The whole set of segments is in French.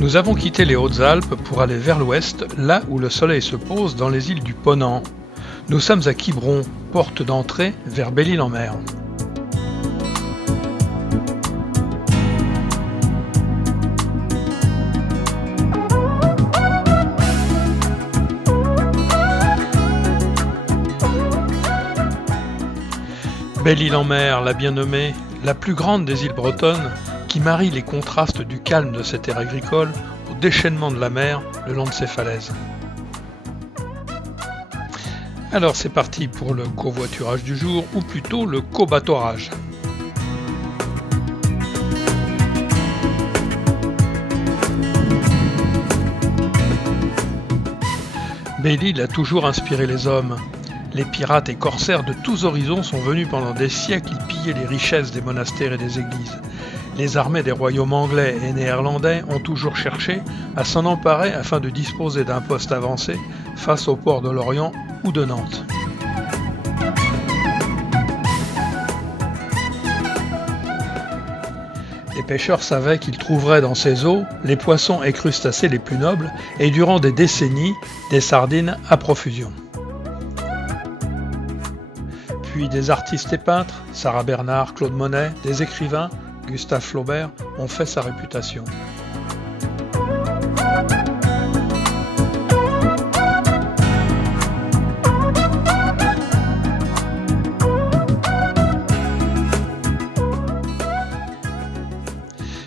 Nous avons quitté les Hautes-Alpes pour aller vers l'ouest, là où le soleil se pose dans les îles du Ponant. Nous sommes à Quiberon, porte d'entrée vers Belle-Île-en-Mer. Belle-Île-en-Mer, la bien nommée, la plus grande des îles bretonnes, qui marie les contrastes du calme de ces terres agricoles au déchaînement de la mer le long de ses falaises. Alors c'est parti pour le covoiturage du jour, ou plutôt le cobateaurage. Belle-Île a toujours inspiré les hommes. Les pirates et corsaires de tous horizons sont venus pendant des siècles y piller les richesses des monastères et des églises. Les armées des royaumes anglais et néerlandais ont toujours cherché à s'en emparer afin de disposer d'un poste avancé face aux ports de l'Orient ou de Nantes. Les pêcheurs savaient qu'ils trouveraient dans ces eaux les poissons et crustacés les plus nobles et durant des décennies, des sardines à profusion. Puis des artistes et peintres, Sarah Bernhardt, Claude Monet, des écrivains, Gustave Flaubert, ont fait sa réputation.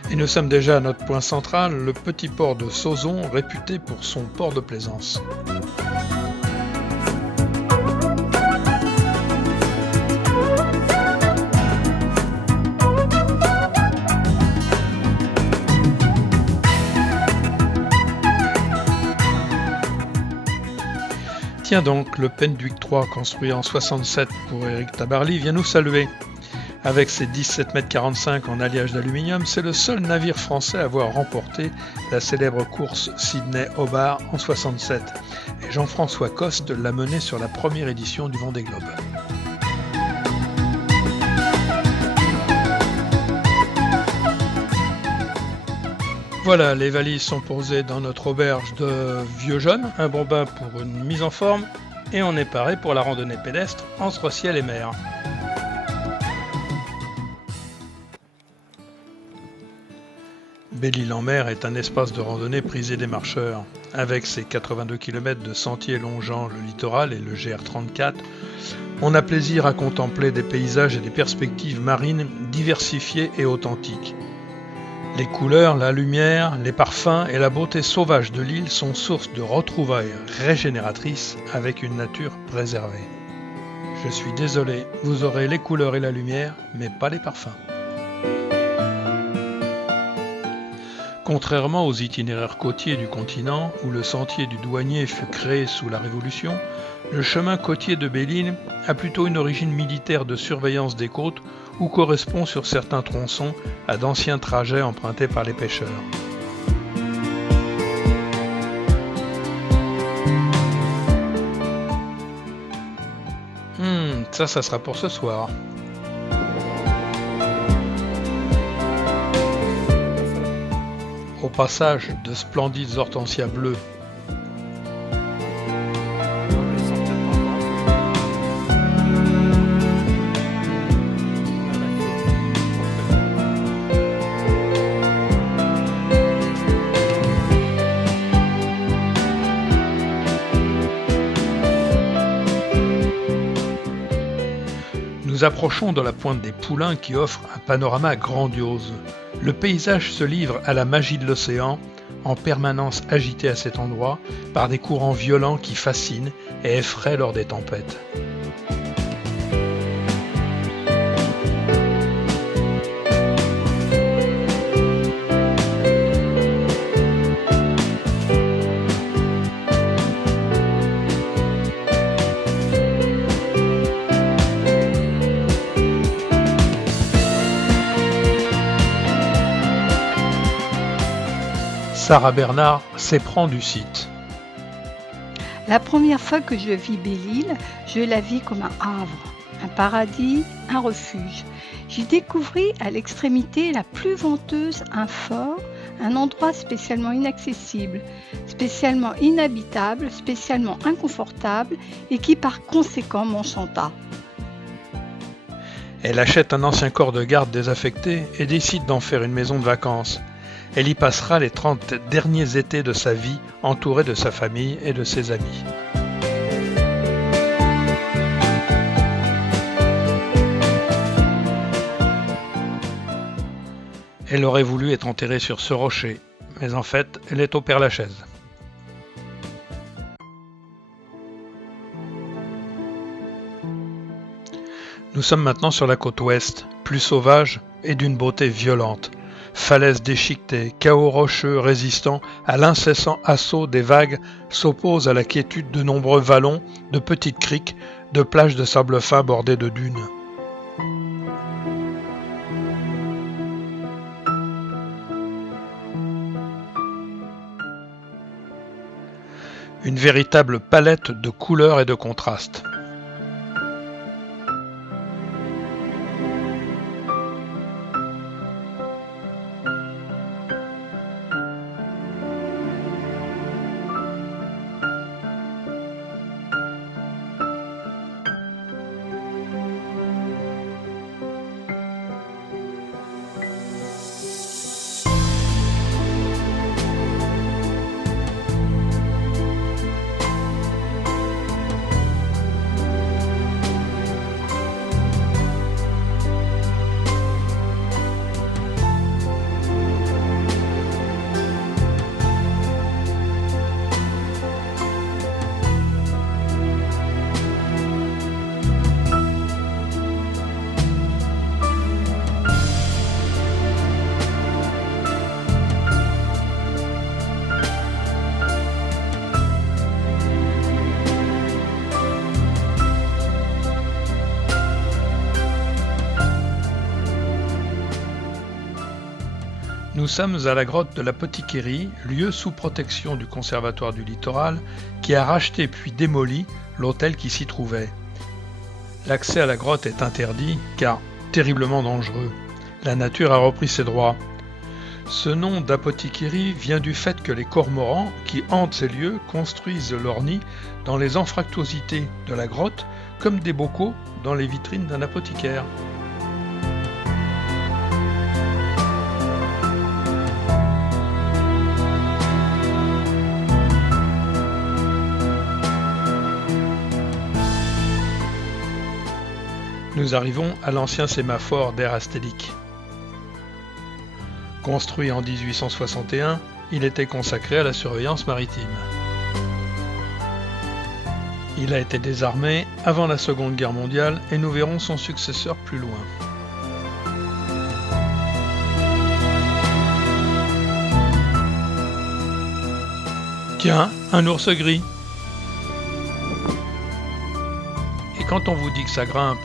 Et nous sommes déjà à notre point central, le petit port de Sauzon, réputé pour son port de plaisance. Tiens donc, le Penduic 3, construit en 67 pour Éric Tabarly, vient nous saluer. Avec ses 17,45 m en alliage d'aluminium, c'est le seul navire français à avoir remporté la célèbre course Sydney-Hobart en 67. Et Jean-François Coste l'a mené sur la première édition du Vendée Globe. Voilà, les valises sont posées dans notre auberge de Vieux Jeunes, un bon bain pour une mise en forme, et on est paré pour la randonnée pédestre entre ciel et mer. Belle-Île-en-Mer est un espace de randonnée prisé des marcheurs. Avec ses 82 km de sentiers longeant le littoral et le GR34, on a plaisir à contempler des paysages et des perspectives marines diversifiées et authentiques. Les couleurs, la lumière, les parfums et la beauté sauvage de l'île sont source de retrouvailles régénératrices avec une nature préservée. Je suis désolé, vous aurez les couleurs et la lumière, mais pas les parfums. Contrairement aux itinéraires côtiers du continent, où le sentier du douanier fut créé sous la Révolution, le chemin côtier de Belle-Île a plutôt une origine militaire de surveillance des côtes ou correspond sur certains tronçons à d'anciens trajets empruntés par les pêcheurs. Ça sera pour ce soir. Au passage, de splendides hortensias bleues. Nous approchons de la pointe des Poulains qui offre un panorama grandiose. Le paysage se livre à la magie de l'océan, en permanence agité à cet endroit par des courants violents qui fascinent et effraient lors des tempêtes. Sarah Bernhardt s'éprend du site. La première fois que je vis Belle-Île, je la vis comme un havre, un paradis, un refuge. J'y découvris à l'extrémité la plus venteuse un fort, un endroit spécialement inaccessible, spécialement inhabitable, spécialement inconfortable et qui par conséquent m'enchanta. Elle achète un ancien corps de garde désaffecté et décide d'en faire une maison de vacances. Elle y passera les 30 derniers étés de sa vie, entourée de sa famille et de ses amis. Elle aurait voulu être enterrée sur ce rocher, mais en fait, elle est au Père-Lachaise. Nous sommes maintenant sur la côte ouest, plus sauvage et d'une beauté violente. Falaises déchiquetées, chaos rocheux résistant à l'incessant assaut des vagues s'opposent à la quiétude de nombreux vallons, de petites criques, de plages de sable fin bordées de dunes. Une véritable palette de couleurs et de contrastes. Nous sommes à la grotte de l'Apothicairie, lieu sous protection du Conservatoire du Littoral, qui a racheté puis démoli l'hôtel qui s'y trouvait. L'accès à la grotte est interdit, car terriblement dangereux. La nature a repris ses droits. Ce nom d'Apothicairie vient du fait que les cormorans qui hantent ces lieux construisent leurs nids dans les anfractuosités de la grotte, comme des bocaux dans les vitrines d'un apothicaire. Nous arrivons à l'ancien sémaphore d'ère astélique. Construit en 1861, il était consacré à la surveillance maritime. Il a été désarmé avant la Seconde Guerre mondiale et nous verrons son successeur plus loin. Tiens, un ours gris. Et quand on vous dit que ça grimpe,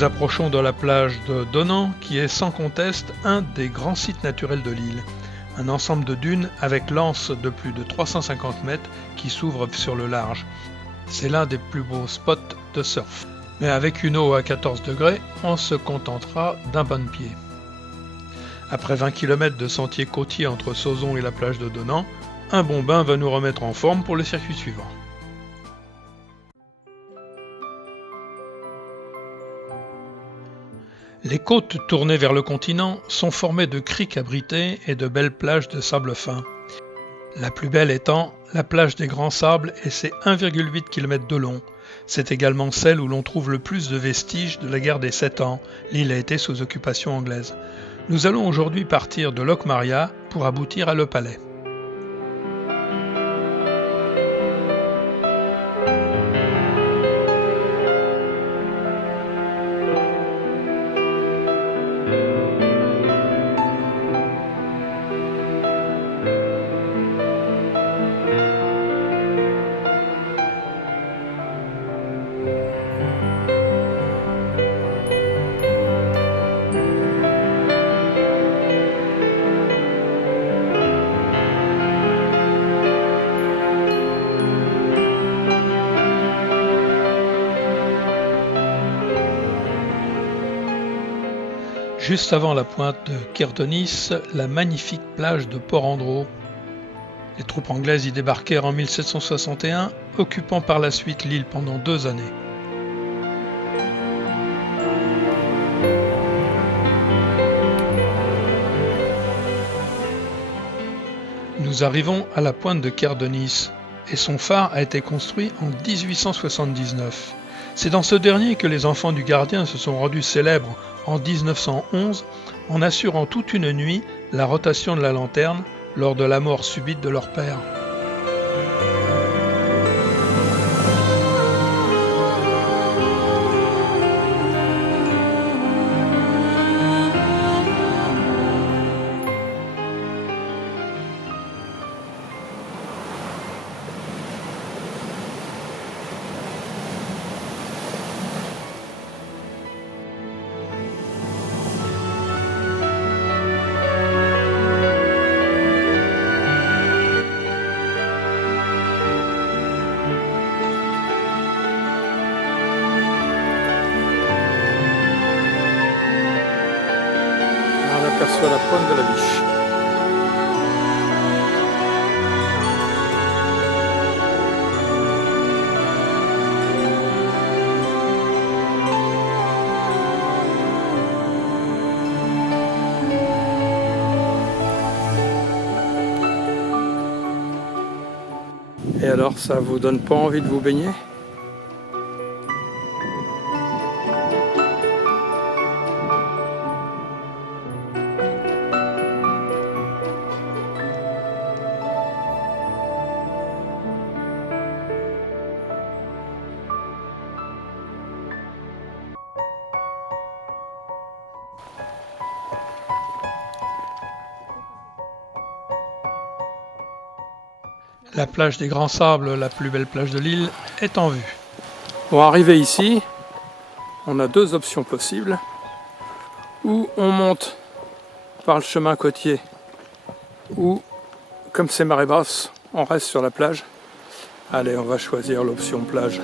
nous approchons de la plage de Donnan, qui est sans conteste un des grands sites naturels de l'île. Un ensemble de dunes avec l'anse de plus de 350 mètres qui s'ouvre sur le large. C'est l'un des plus beaux spots de surf. Mais avec une eau à 14 degrés, on se contentera d'un bain de pied. Après 20 km de sentiers côtiers entre Sauzon et la plage de Donant, un bon bain va nous remettre en forme pour le circuit suivant. Les côtes tournées vers le continent sont formées de criques abritées et de belles plages de sable fin. La plus belle étant la plage des Grands Sables et ses 1,8 km de long. C'est également celle où l'on trouve le plus de vestiges de la guerre des 7 ans. L'île a été sous occupation anglaise. Nous allons aujourd'hui partir de Locmaria pour aboutir à Le Palais. Juste avant la pointe de Kerdonis, la magnifique plage de Port-Andro. Les troupes anglaises y débarquèrent en 1761, occupant par la suite l'île pendant 2 années. Nous arrivons à la pointe de Kerdonis et son phare a été construit en 1879. C'est dans ce dernier que les enfants du gardien se sont rendus célèbres en 1911 en assurant toute une nuit la rotation de la lanterne lors de la mort subite de leur père. On aperçoit la pointe de la Biche. Et alors, ça vous donne pas envie de vous baigner ? La plage des Grands Sables, la plus belle plage de l'île, est en vue. Pour arriver ici, on a 2 options possibles. Ou on monte par le chemin côtier, ou, comme c'est marée basse, on reste sur la plage. Allez, on va choisir l'option plage.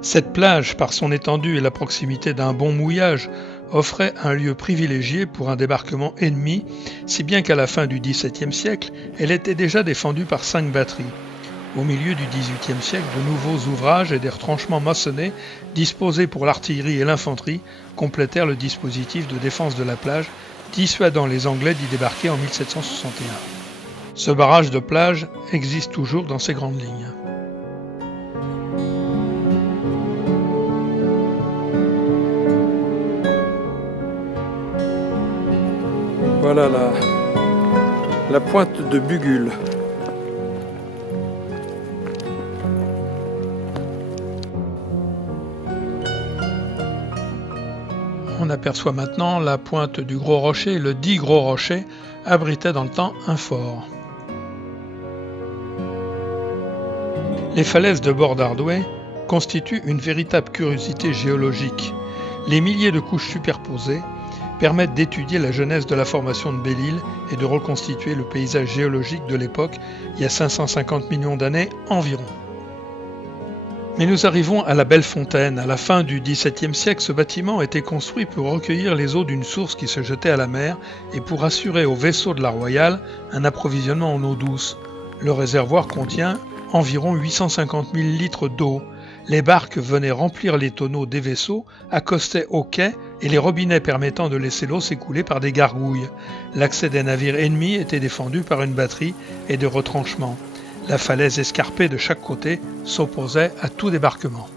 Cette plage, par son étendue et la proximité d'un bon mouillage, offrait un lieu privilégié pour un débarquement ennemi, si bien qu'à la fin du XVIIe siècle, elle était déjà défendue par 5 batteries. Au milieu du XVIIIe siècle, de nouveaux ouvrages et des retranchements maçonnés, disposés pour l'artillerie et l'infanterie, complétèrent le dispositif de défense de la plage, dissuadant les Anglais d'y débarquer en 1761. Ce barrage de plage existe toujours dans ses grandes lignes. Voilà la pointe de Bugul. On aperçoit maintenant la pointe du Gros Rocher. Le dit Gros Rocher abritait dans le temps un fort. Les falaises de bord d'Ardoué constituent une véritable curiosité géologique. Les milliers de couches superposées permettent d'étudier la genèse de la formation de Belle-Île et de reconstituer le paysage géologique de l'époque il y a 550 millions d'années environ. Mais nous arrivons à la Belle Fontaine. À la fin du XVIIe siècle, ce bâtiment était construit pour recueillir les eaux d'une source qui se jetait à la mer et pour assurer aux vaisseaux de la Royale un approvisionnement en eau douce. Le réservoir contient environ 850 000 litres d'eau. Les barques venaient remplir les tonneaux des vaisseaux, accostaient au quai et les robinets permettant de laisser l'eau s'écouler par des gargouilles. L'accès des navires ennemis était défendu par une batterie et des retranchements. La falaise escarpée de chaque côté s'opposait à tout débarquement.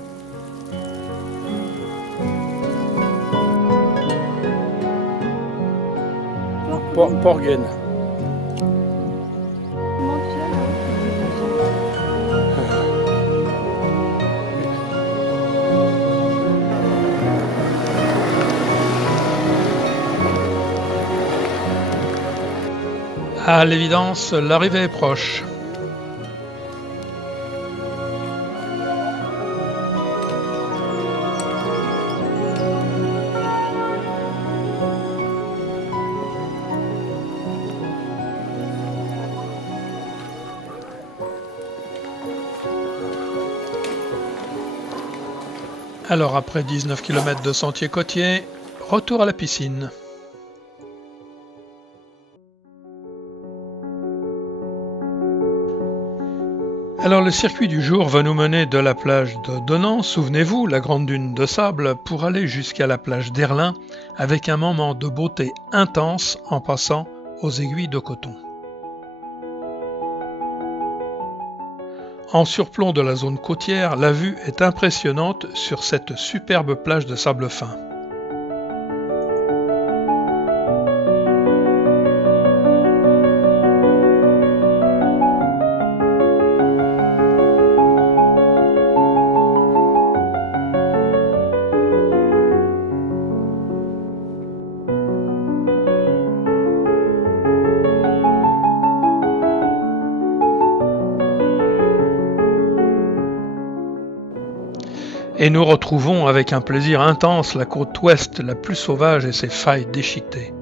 Porgen. À l'évidence, l'arrivée est proche. Alors après 19 km de sentier côtier, retour à la piscine. Alors le circuit du jour va nous mener de la plage de Donan, souvenez-vous, la grande dune de sable, pour aller jusqu'à la plage d'Erlin avec un moment de beauté intense en passant aux aiguilles de coton. En surplomb de la zone côtière, la vue est impressionnante sur cette superbe plage de sable fin. Et nous retrouvons avec un plaisir intense la côte ouest la plus sauvage et ses failles déchiquetées.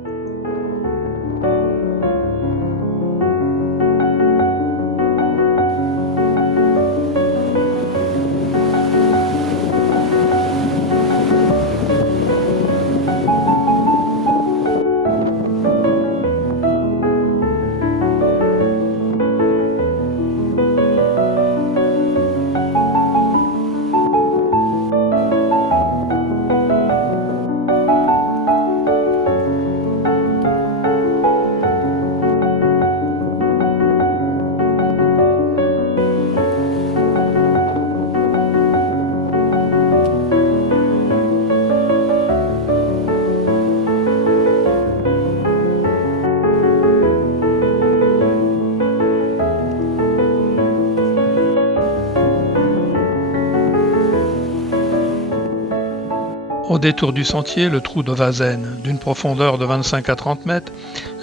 Au détour du sentier, le trou de Vazen, d'une profondeur de 25 à 30 mètres,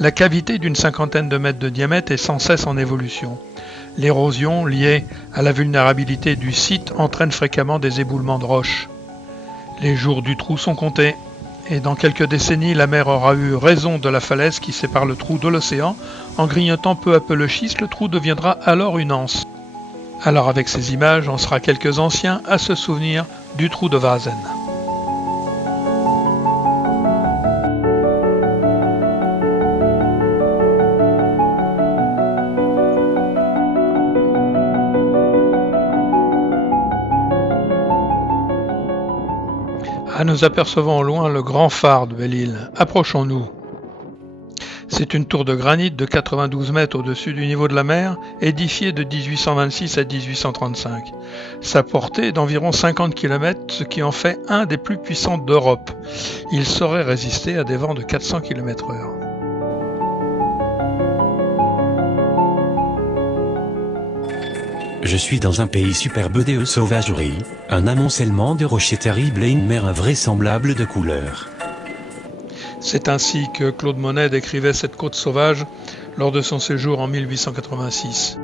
la cavité d'une cinquantaine de mètres de diamètre est sans cesse en évolution. L'érosion liée à la vulnérabilité du site entraîne fréquemment des éboulements de roches. Les jours du trou sont comptés, et dans quelques décennies, la mer aura eu raison de la falaise qui sépare le trou de l'océan. En grignotant peu à peu le schiste, le trou deviendra alors une anse. Alors avec ces images, on sera quelques anciens à se souvenir du trou de Vazen. Ah, nous apercevons au loin le grand phare de Belle-Île. Approchons-nous. C'est une tour de granit de 92 mètres au-dessus du niveau de la mer, édifiée de 1826 à 1835. Sa portée est d'environ 50 km, ce qui en fait un des plus puissants d'Europe. Il saurait résister à des vents de 400 km/h. Je suis dans un pays superbe de sauvagerie, un amoncellement de rochers terribles et une mer invraisemblable de couleurs. C'est ainsi que Claude Monet décrivait cette côte sauvage lors de son séjour en 1886.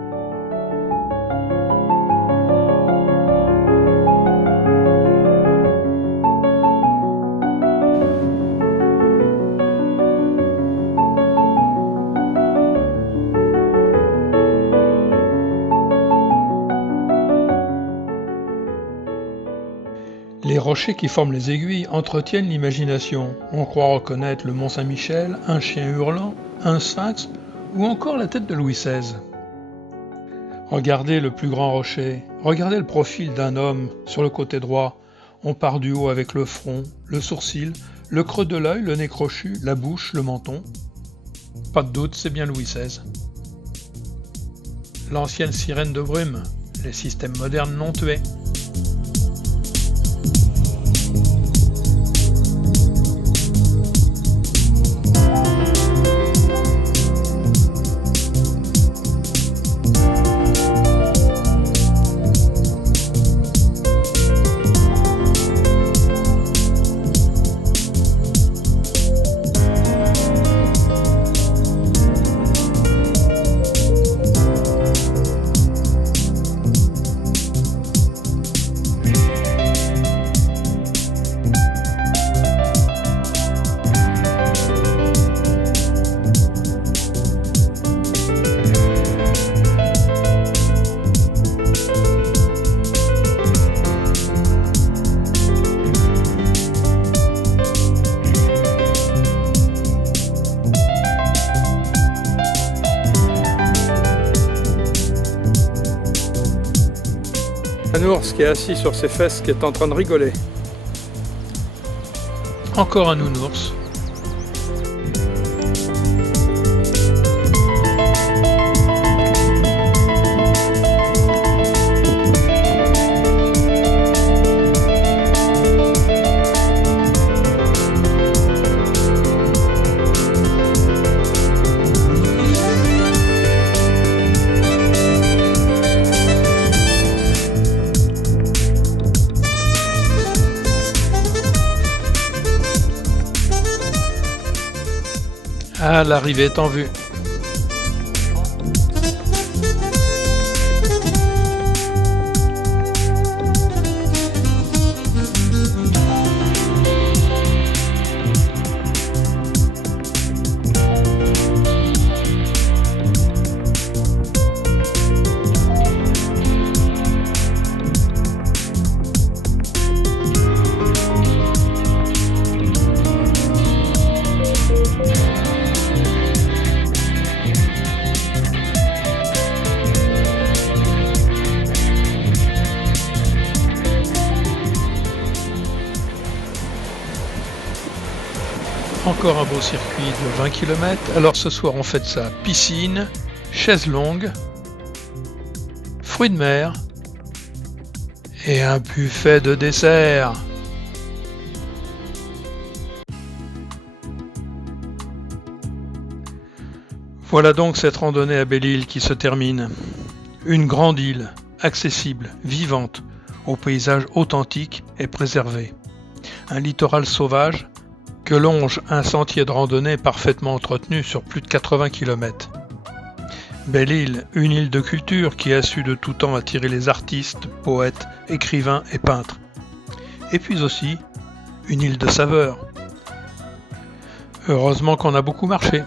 rochers qui forment les aiguilles entretiennent l'imagination. On croit reconnaître le Mont Saint-Michel, un chien hurlant, un sphinx ou encore la tête de Louis XVI. Regardez le plus grand rocher, regardez le profil d'un homme sur le côté droit. On part du haut avec le front, le sourcil, le creux de l'œil, le nez crochu, la bouche, le menton. Pas de doute, c'est bien Louis XVI. L'ancienne sirène de brume, les systèmes modernes l'ont tué. Un ours qui est assis sur ses fesses qui est en train de rigoler. Encore un nounours. Ah, l'arrivée est en vue. Encore un beau circuit de 20 km. Alors ce soir on fait de ça piscine, chaise longue, fruits de mer et un buffet de dessert. Voilà donc cette randonnée à Belle-Île qui se termine. Une grande île, accessible, vivante, au paysage authentique et préservé. Un littoral sauvage que longe un sentier de randonnée parfaitement entretenu sur plus de 80 km. Belle-Île, une île de culture qui a su de tout temps attirer les artistes, poètes, écrivains et peintres. Et puis aussi, une île de saveurs. Heureusement qu'on a beaucoup marché.